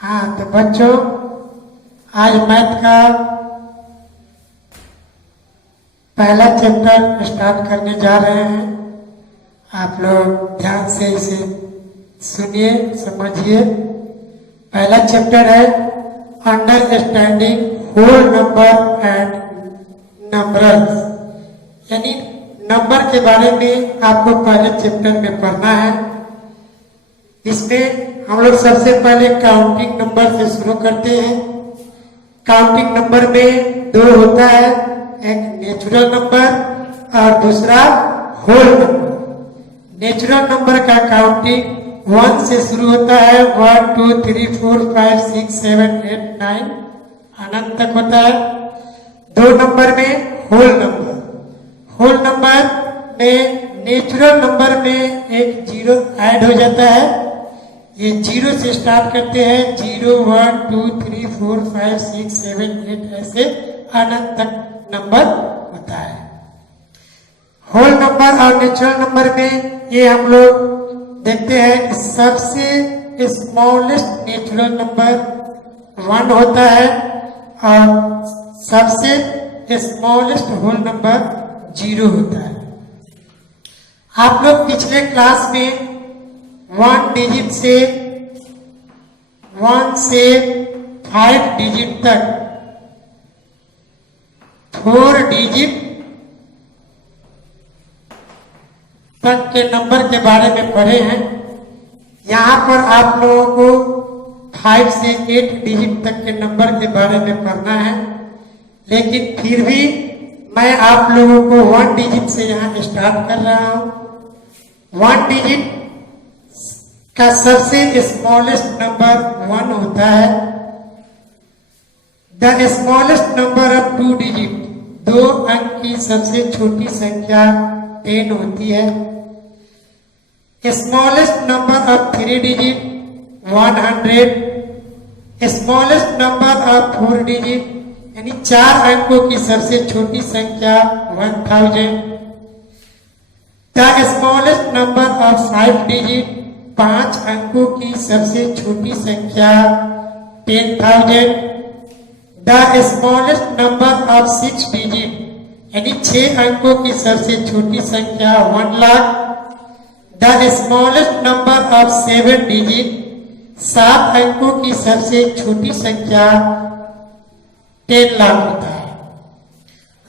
हाँ तो बच्चों, आज मैथ का पहला चैप्टर स्टार्ट करने जा रहे हैं। आप लोग ध्यान से इसे सुनिए, समझिए। पहला चैप्टर है understanding whole number and numbers, यानी नंबर के बारे में आपको पहले चैप्टर में पढ़ना है। इसमें हम लोग सबसे पहले काउंटिंग नंबर से शुरू करते हैं। काउंटिंग नंबर में दो होता है, एक नेचुरल नंबर और दूसरा होल नंबर। नेचुरल नंबर का काउंटिंग 1 से शुरू होता है, 1 2 3 4 5 6 7 8 9 अनंत तक होता है। दो नंबर में होल नंबर। होल नंबर में नेचुरल नंबर में एक जीरो ऐड हो जाता है। ये जीरो से स्टार्ट करते हैं, 0 1 2 3 4 5 6 7 8 ऐसे अनंत तक नंबर होता है। होल नंबर और नेचुरल नंबर में ये हम लोग देखते हैं, सबसे स्मॉलेस्ट नेचुरल नंबर 1 होता है और सबसे स्मॉलेस्ट होल नंबर 0 होता है। आप लोग पिछले क्लास में 1 डिजिट से 1 से 5 डिजिट तक 4 डिजिट तक के नंबर के बारे में पढ़े हैं। यहाँ पर आप लोगों को 5 से 8 डिजिट तक के नंबर के बारे में पढ़ना है, लेकिन फिर भी मैं आप लोगों को 1 डिजिट से यहाँ स्टार्ट कर रहा हूँ। 1 डिजिट का सबसे स्मॉलेस्ट नंबर 1 होता है। The smallest number of 2 digit, 2 अंक की सबसे छोटी संख्या 10 होती है। Smallest number of 3 digit 100। Smallest number of 4 digit यानी 4 अंकों की सबसे छोटी संख्या 1000। The smallest number of 5 digit, 5 अंकों की सबसे छोटी संख्या 10,000। The smallest number of 6 digit यानी 6 अंकों की सबसे छोटी संख्या 1 lakh. The smallest number of 7 digit, 7 अंकों की सबसे छोटी संख्या 10 लाख होता है।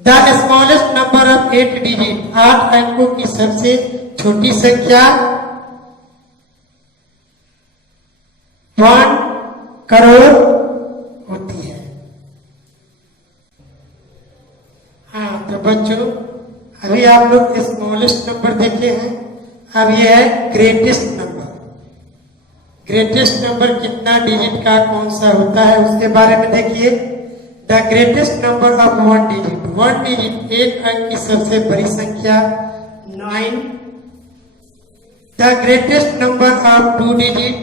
The smallest number of 8 digit, 8 अंकों की सबसे छोटी संख्या 1 करोड़ होती है। हाँ तो बच्चों, अभी आप लोग स्मॉलेस्ट नंबर देखे हैं, अब यह है ग्रेटेस्ट नंबर। ग्रेटेस्ट नंबर कितना डिजिट का कौन सा होता है उसके बारे में देखिए। The greatest number of 1 digit, 1 digit एक अंक की सबसे बड़ी संख्या 9। The greatest number of 2 digit,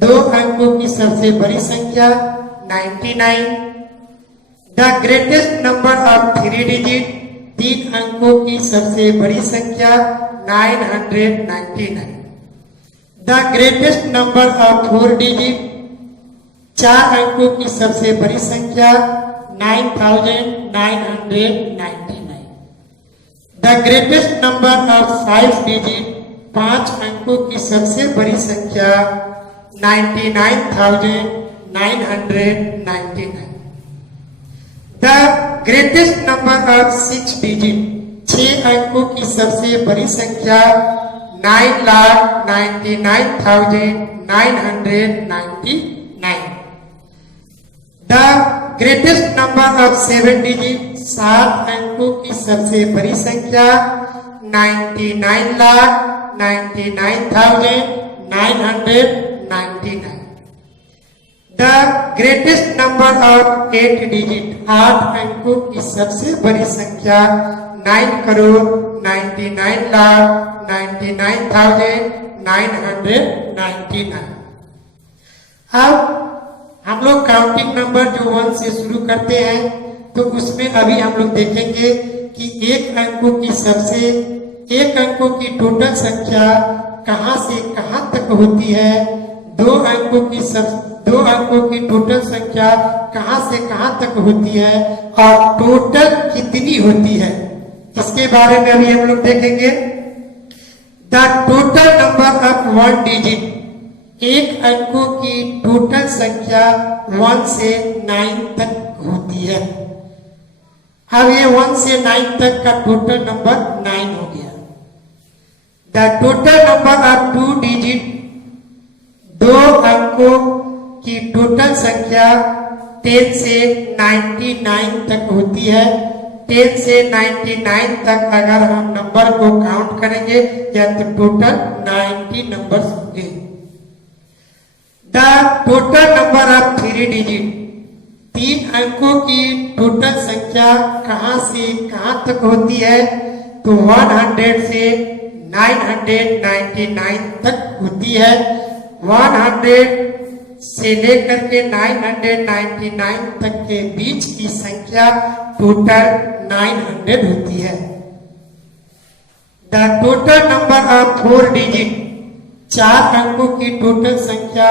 2 अंकों की सबसे बड़ी संख्या 99। The greatest number of 3 digit, 3 अंकों की सबसे बड़ी संख्या 999। The greatest number of 4 digit, 4 अंकों की सबसे बड़ी संख्या 9999। The greatest number of 5 digit, 5 अंकों की सबसे बड़ी संख्या 99,999। The greatest number of 6 digit, 6 अंकों की सबसे बड़ी संख्या 9,99,999। The greatest number of 7 digit, 7 अंकों की सबसे बड़ी संख्या 99,99,999। The greatest number of 8 digit, 8 अंकों की सबसे बड़ी संख्या 9,99,99,999। अब हम लोग काउंटिंग नंबर जो 1 से शुरू करते हैं, तो उसमें अभी हम लोग देखेंगे कि एक अंकों की टोटल संख्या कहां से कहां तक होती है। 2 अंकों की दो अंकों की टोटल संख्या कहां से कहां तक होती है और टोटल कितनी होती है, इसके बारे में अभी हम लोग देखेंगे। The total number of one digit, एक अंकों की टोटल संख्या 1 से 9 तक होती है। अब ये 1 से 9 तक का टोटल नंबर 9 हो गया। The total number of two digit, दो अंकों की टोटल संख्या 10 से 99 तक होती है। 10 से 99 तक अगर हम नंबर को काउंट करेंगे या तो टोटल 90 नंबर्स होंगे। The total number of three digit, तीन अंकों की टोटल संख्या कहां से कहां तक होती है, तो 100 से 999 तक होती है। 100 से लेकर के 999 तक के बीच की संख्या टोटल 900 होती है। The total number of four digit, चार अंकों की टोटल संख्या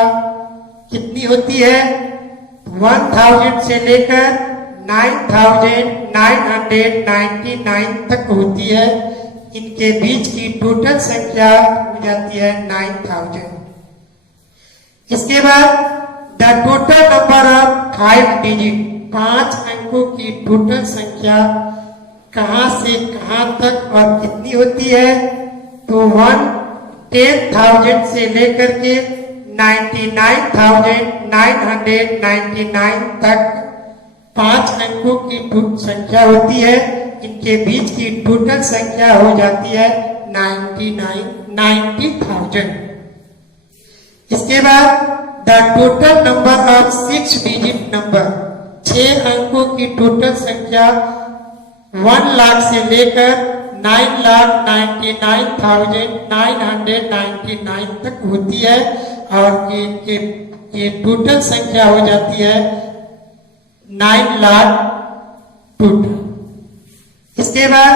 कितनी होती है, 1000 से लेकर 9999 तक होती है। इनके बीच की टोटल संख्या हो जाती है 9000। इसके बाद the total number of 5 digit, 5 अंकों की टोटल संख्या कहां से कहां तक और कितनी होती है, तो 10,000 से लेकर के 99,999 तक 5 अंकों की संख्या होती है। इनके बीच की टोटल संख्या हो जाती है 90,000। इसके बाद the total number of 6 digit number, 6 अंकों की टोटल संख्या 1 लाख से लेकर 9,99,999 तक होती है और ये टोटल संख्या हो जाती है 9 लाख टोटल। इसके बाद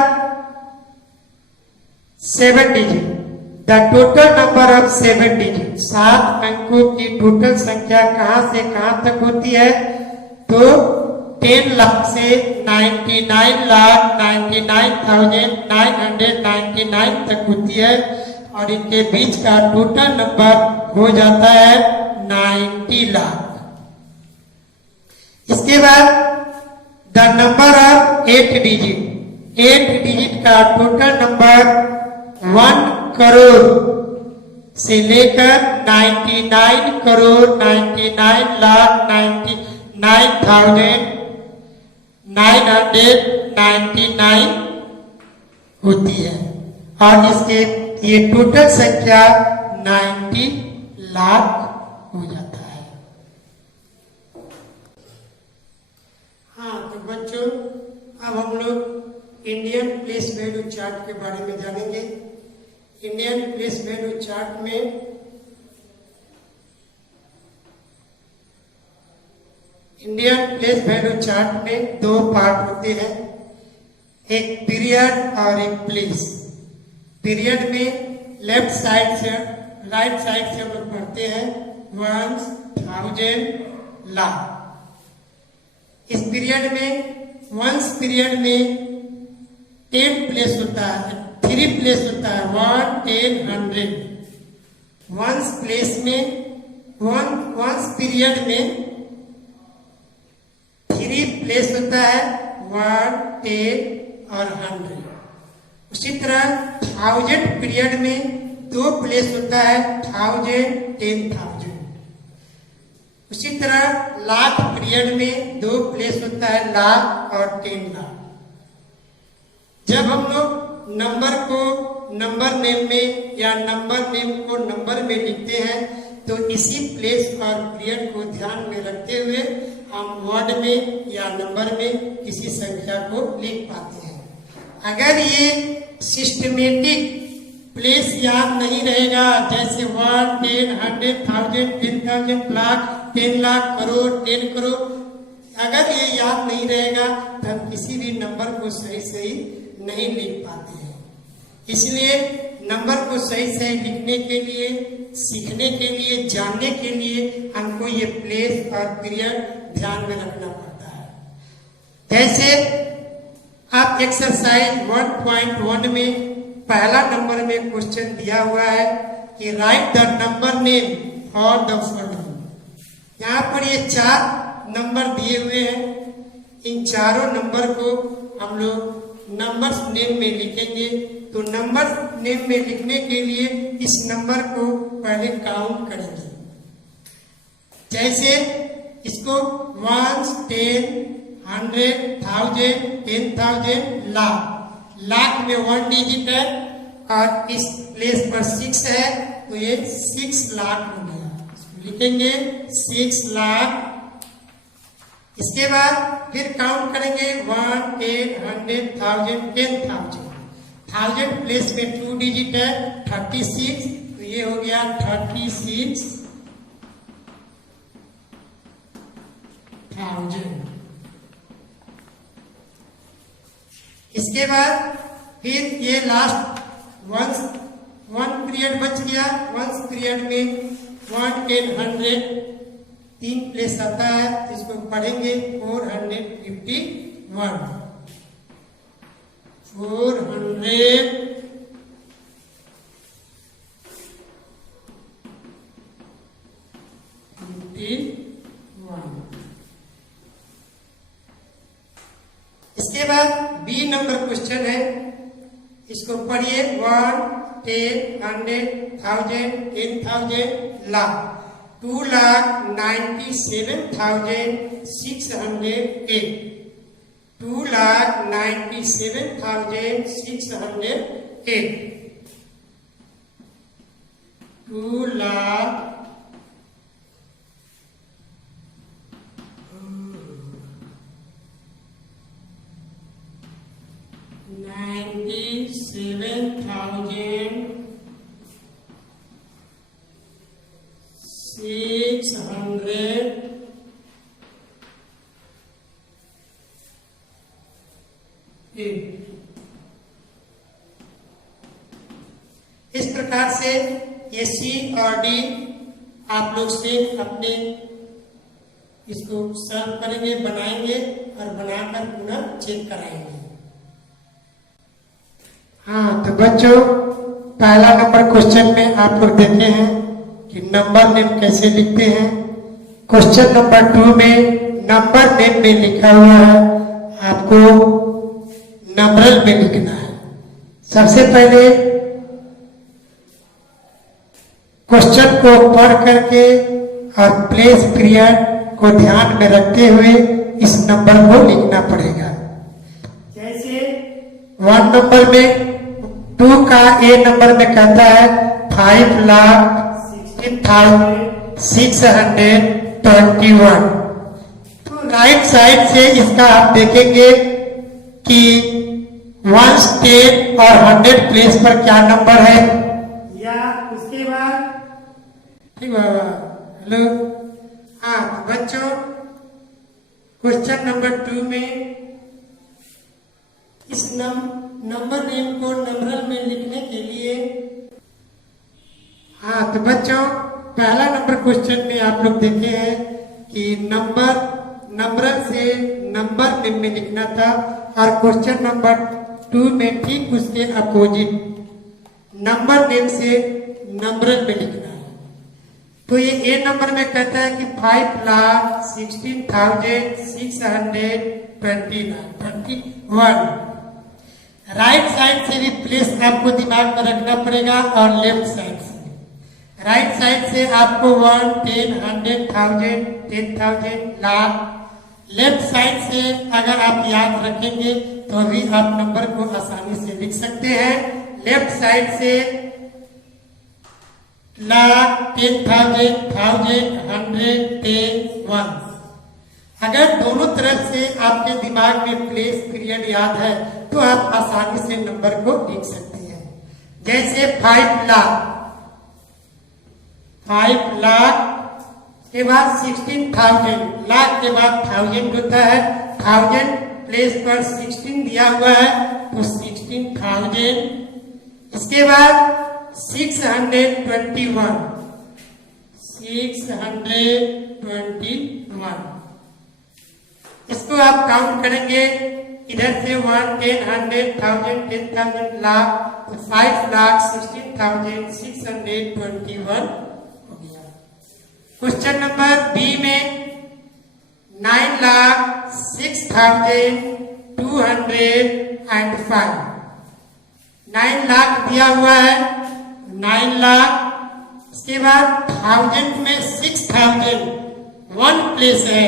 7 digit, the total number of 7 digit, 7 अंकों की टोटल संख्या कहां से कहां तक होती है, तो 10 लाख से 99,99,999 तक होती है और इनके बीच का टोटल नंबर हो जाता है 90 लाख। इसके बाद the number of 8 digit, 8 digit का टोटल नंबर 1 करोड़ से लेकर 99,99,999 होती है और इसके ये टोटल संख्या 90 लाख हो जाता है। हाँ तो बच्चों, अब हम लोग इंडियन प्लेस वैल्यू चार्ट के बारे में जानेंगे। इंडियन प्लेस वैल्यू चार्ट में इंडियन प्लेस वैल्यू चार्ट में 2 पार्ट होते हैं, एक पीरियड और एक प्लेस। पीरियड में लेफ्ट साइड से राइट साइड से हम लोग पढ़ते हैं 1000 लाख। इस पीरियड में वंस पीरियड में 10 प्लेस होता है, 3 प्लेस होता है 1, 10, 100। वंस प्लेस में वंस पीरियड में 3 प्लेस होता है 1, 10 और 100। उसी तरह 1000 पीरियड में 2 प्लेस होता है 1000, 10,000। उसी तरह लाख पीरियड में 2 प्लेस होता है लाख और 10 लाख। जब हम लोग नंबर को नंबर नेम में या नंबर नेम को नंबर में लिखते हैं तो इसी प्लेस और पीरियड को ध्यान में रखते हुए हम वर्ड में या नंबर में किसी संख्या को लिख पाते हैं। अगर ये सिस्टमेटिक प्लेस याद नहीं रहेगा, जैसे 1, 10, 100, 1000, 10,000, लाख, 10 लाख, करोड़, 10 करोड़, अगर ये याद नहीं रहेगा तो हम किसी भी नंबर को सही सही नहीं लिख पाते हैं। इसलिए नंबर को सही सही लिखने के लिए, सीखने के लिए, जानने के लिए हमको ये प्लेस और पीरियड ध्यान में रखना पड़ता है। जैसे आप एक्सरसाइज 1.1 में पहला नंबर में क्वेश्चन दिया हुआ है कि right the number name for the following. यहाँ पर ये 4 नंबर दिए हुए हैं। इन चारों नंबर को हम लोग नंबर्स नेम में लिखेंगे। तो नंबर नेम में लिखने के लिए इस नंबर को पहले काउंट करेंगे। जैसे इसको 1, 10, 100, 1000, 10,000, लाख। लाख में 1 डिजिट है और इस प्लेस पर 6 है तो ये 6 लाख हो गया। इसको लिखेंगे 6 लाख। इसके बाद फिर काउंट करेंगे 1, 10, 100, 1000, 10,000। 1000 प्लेस में 2 डिजिट है 36 तो ये हो गया 36,000। इसके बाद फिर ये लास्ट वन पीरियड बच गया। 1 पीरियड में 1, 10, 100 3 प्लेस आता है तो इसको पढ़ेंगे 451। 451। इसके बाद बी नंबर क्वेश्चन है, इसको पढ़िए 1, 10, 100, 1000, 10,000, लाख। 2,97,608। 2,97,608। 2,97,608। इस प्रकार से ये सी और डी आप लोग से अपने इसको सॉल्व करेंगे, बनाएंगे और बनाकर पुनः चेक कराएंगे। हाँ तो बच्चों, पहला नंबर क्वेश्चन में आप लोग देखे हैं कि नंबर नेम कैसे लिखते हैं। क्वेश्चन नंबर 2 में नंबर नेम में लिखा हुआ है, आपको नंबरल में लिखना है। सबसे पहले क्वेश्चन को पढ़ करके और प्लेस पीरियड को ध्यान में रखते हुए इस नंबर को लिखना पड़ेगा। जैसे 1 नंबर में 2 का ए नंबर में कहता है 5,16,621। तो राइट साइड से इसका आप देखेंगे कि 1, 10 और 100 प्लेस पर क्या नंबर है, या उसके बाद ठीक बाबा हेलो। हाँ बच्चों, क्वेश्चन नंबर 2 में इस नंबर नेम को नंबरल में लिखने के लिए, हाँ तो बच्चों पहला नंबर क्वेश्चन में आप लोग देखे हैं कि नंबरल से नंबर नेम में लिखना था, और क्वेश्चन नंबर 2 में ठीक उसके अपोजिट नंबर नेम से नंबरल में लिखना है। तो ये ए नंबर में कहता है कि 5,16,621। राइट साइड से भी प्लेस आपको दिमाग में रखना पड़ेगा और लेफ्ट साइड से। राइट साइड से आपको 1, 10, 100, 1000, 10,000, लाख। लेफ्ट साइड से अगर आप याद रखेंगे तो अभी आप नंबर को आसानी से लिख सकते हैं। लेफ्ट साइड से लाख, 10,000, 1,000, 100, 10, 1। अगर दोनों तरफ से आपके दिमाग में प्लेस पीरियड याद है तो आप आसानी से नंबर को लिख सकते हैं। जैसे 5 लाख के बाद 16,000, लाख के बाद 1000 होता है। 1000 प्लेस पर 16 दिया हुआ है तो 16,000। इसके बाद 621 21। इसको आप काउंट करेंगे, इधर से 1, 10, 100, 1000, 10,000, लाख, तो 5,16,621 हो गया। क्वेश्चन नंबर बी में 9,06,205, 9 लाख दिया हुआ है, 9 लाख, इसके बाद 1000 में 6000 1 प्लेस है,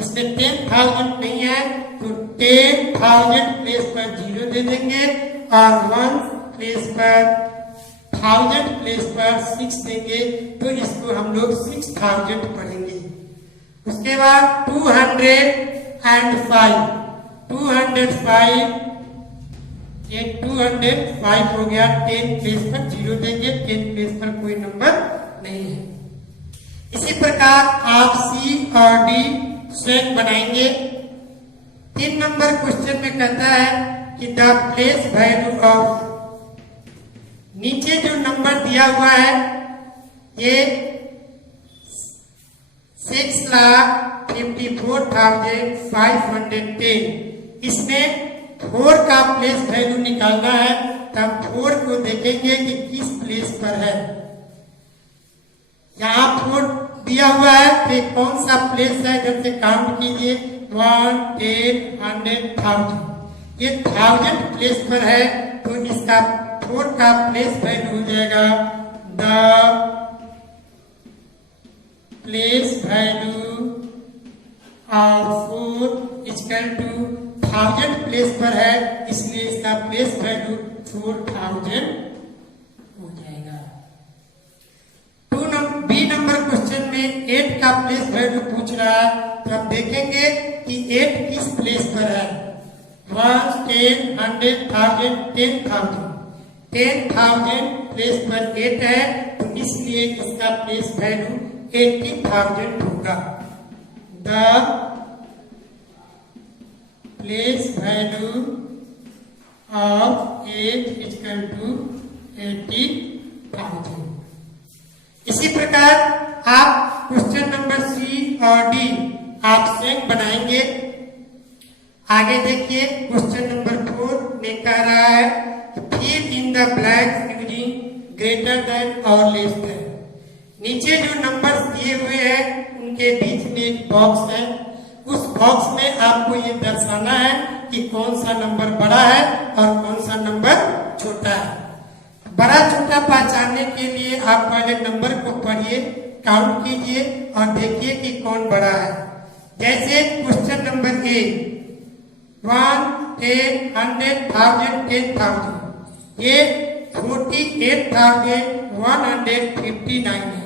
इसमें 10,000 नहीं है, तो 10,000 प्लेस पर 0 दे देंगे और 1 प्लेस पर 1000 प्लेस पर 6 देंगे, तो इसको हम लोग 6000 पढ़ेंगे। उसके बाद 205, 205, ये 205 हो गया, 10 प्लेस पर 0 देंगे, 10 प्लेस पर कोई नंबर नहीं है। इसी प्रकार आप सी और डी स्वयं बनाएंगे। 3 नंबर क्वेश्चन में कहता है कि द प्लेस वैल्यू ऑफ, नीचे जो नंबर दिया हुआ है ये 6,54,510, इसमें 4 का प्लेस वैल्यू निकालना है, तब 4 को देखेंगे कि किस प्लेस पर है। यहाँ 4 दिया हुआ है, तो कौन सा प्लेस है, जब से काउंट कीजिए 1, 10, 100, 1000, ये 1000 प्लेस पर है, तो इसका 4 का प्लेस वैल्यू हो जाएगा the place value of 4 equal to 1000 place पर है, इसलिए इसका प्लेस वैल्यू 4000 हो जाएगा। बी नंबर क्वेश्चन में 8 का प्लेस वैल्यू पूछ रहा है, तो हम देखेंगे कि 8 किस प्लेस पर है। 1, 10, 100, 1000, 10,000, 10,000 प्लेस पर 8 है, तो इसलिए इसका प्लेस वैल्यू 80,000 होगा। The place value of 8 equal to 80,000। इसी प्रकार आप क्वेश्चन नंबर सी और डी आप स्वयं बनाएंगे। आगे देखिए क्वेश्चन नंबर 4 में कह रहा है fill in the blanks using greater than और लेस देन। नीचे जो नंबर्स दिए हुए हैं उनके बीच में एक बॉक्स है, उस बॉक्स में आपको ये दर्शाना है कि कौन सा नंबर बड़ा है और कौन सा नंबर छोटा है। बड़ा छोटा पहचानने के लिए आप पहले नंबर को पढ़िए, काउंट कीजिए और देखिए कि कौन बड़ा है। जैसे क्वेश्चन नंबर ए 1, 10, 100, 1000, 10,000, ये 48,159 है,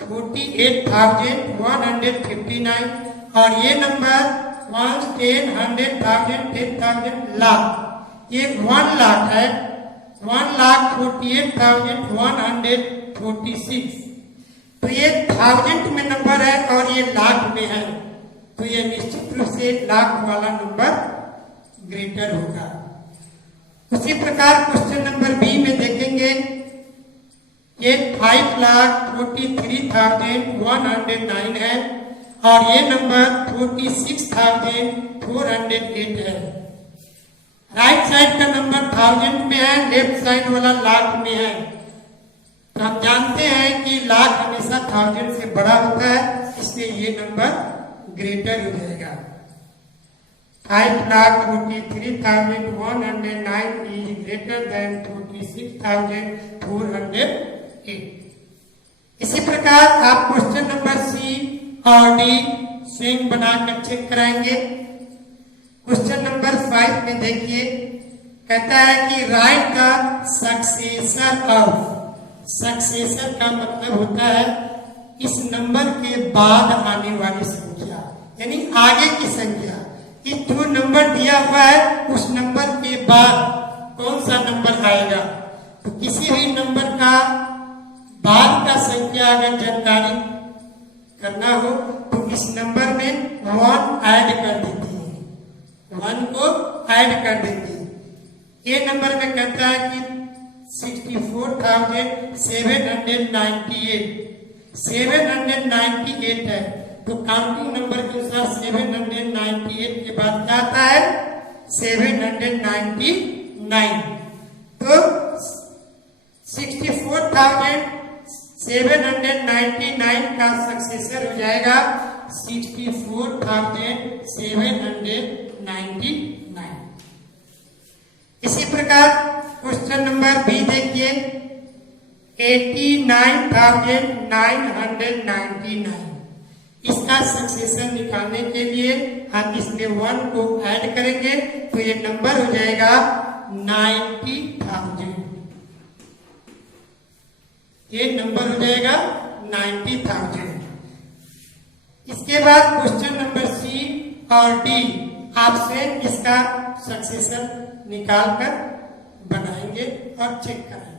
48,159, और ये नंबर 1, 10, 100, 1000, 10,000 लाख, ये 1 लाख है, 1,48,146, तो ये 1000 में नंबर है और ये लाख में है, तो ये निश्चित रूप से लाख वाला नंबर ग्रेटर होगा। उसी प्रकार क्वेश्चन नंबर बी में देखेंगे ये 5,43,109 है और ये नंबर 46,408 है। राइट साइड का नंबर 1000 में है, लेफ्ट साइड वाला लाख में है, तो हम जानते हैं कि लाख हमेशा 1000 से बड़ा होता है, इसलिए ये नंबर ग्रेटर हो जाएगा। 5,43,109 इज ग्रेटर देन 46,408। इसी प्रकार आप क्वेश्चन नंबर सी और डी स्वयं बनाकर चेक कराएंगे। क्वेश्चन नंबर 5 में देखिए कहता है कि right the successor of, successor का मतलब होता है इस नंबर के बाद आने वाली संख्या, यानी आगे की संख्या। इस जो नंबर दिया हुआ है उस नंबर के बाद कौन सा नंबर आएगा, तो किसी भी नंबर का बाद का संख्या अगर जानकारी करना हो तो इस नंबर में 1 ऐड कर देते हैं, 1 को ऐड कर देंगे। ये नंबर में कहता है कि 64,798 798 है, तो काउंटिंग नंबर के अनुसार 798 के बाद क्या आता है? 799। तो 64,799 का सक्सेसर हो जाएगा 64,799। इसी प्रकार क्वेश्चन नंबर बी देखिए, 89,999। इसका सक्सेसर निकालने के लिए हम इसमें 1 को ऐड करेंगे तो ये नंबर हो जाएगा 90,000। ये नंबर हो जाएगा 90,000। इसके बाद क्वेश्चन नंबर सी और डी आपसे इसका सक्सेसर निकालकर बनाएंगे और चेक कराएंगे।